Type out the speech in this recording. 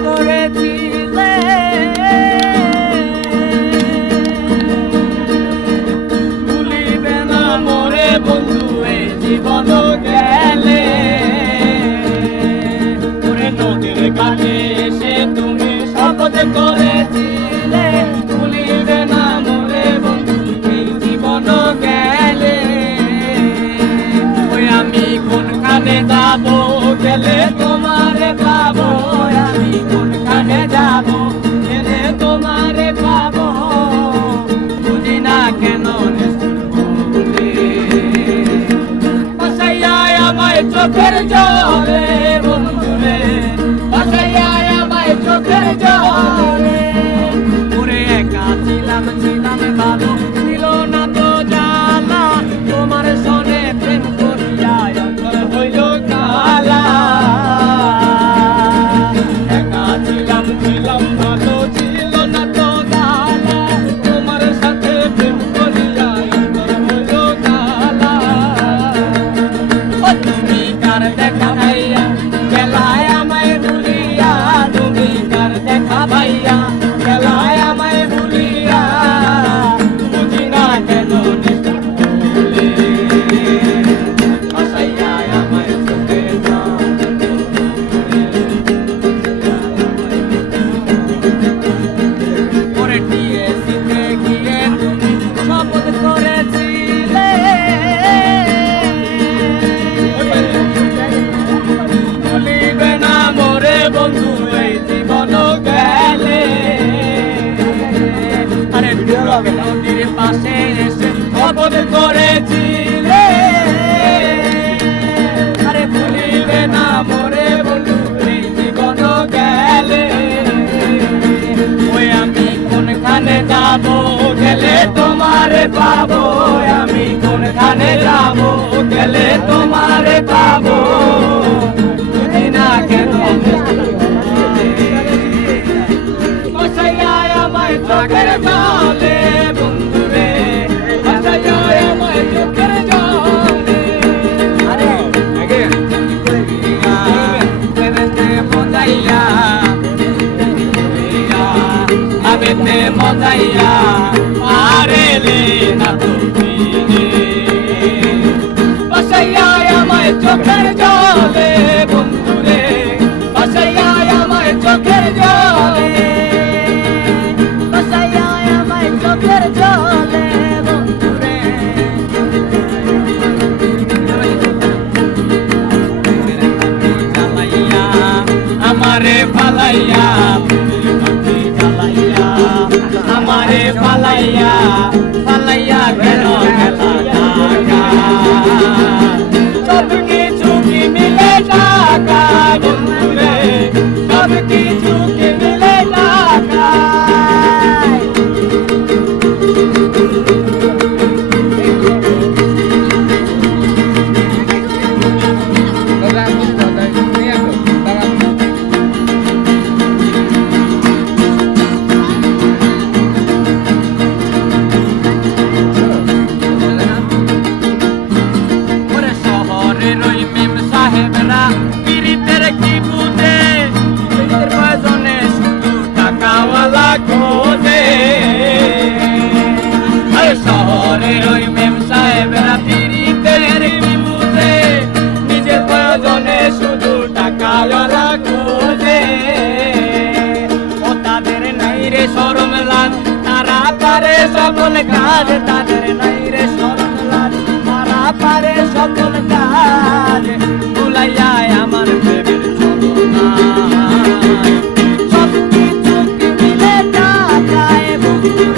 করেছিলে ভুলিবে না মোরে বন্ধু এই জীবন গেলে ওরে নদীর কাছে এসে তুমি শপথ করেছিলে ভুলিবে না মোরে বন্ধু এই জীবন গেলে ওই আমি কোনখানে যাব গেলে তোমারে পাবো আমি কোনখানে যাব গেলে তোমারে পাবো বুঝি না কেন বাসাইয়া আমায় চোখের জলে বন্ধুরে বাসাইয়া আমায় চোখের জলে ওরে একা ছিলাম ভালো ছিল না তো জানা তোমার সনে প্রেম করিয়া অন্তর হইল কালা একা ছিলাম ভালো ছিল না তো জানা তোমার সাথে প্রেম করিয়া অন্তর হইল কালা ও তুমি কার দেখা ভাইয়া গেলায় আমায় ভুলিয়া তুমি কার দেখা ভাইয়া গেলায় আমায় ভুলিয়া বুঝি না কেন নদীর পাশে এসে শপথ করেছিলে আরে ভুলিবে না মোরে বন্ধু এই জীবন গেলে ওই আমি কোনখানে যাব গেলে তোমারে পাবো আমি কোনখানে যাব গেলে তোমারে পাবো বুঝি না কেন আমায় চোখের জলে বন্ধুরে বাসাইয়া আমায় চোখের জলে আরে মজাইয়া আবেতে মজাইয়া আরে লে না তুমি বাসাইয়া আমায় চোখের জলে বন্ধুরে বাসাইয়া আমায় চোখের জলে চোখের জলে বন্ধুরে আমারে ফালাইয়া আমারে ফালাইয়া কেন সব কিছু কি মিলে টাকা বন্ধুরে সব কিছু কি মিলে টাকা শহরের ওই মেম সাহেবরা পীড়িতের কি বুঝে নিজের প্রয়োজনে শুধু টাকাওয়ালা খোঁজে ও তাদের নাই রে শরম লাজ তারা পারে সকল কাজ তাদের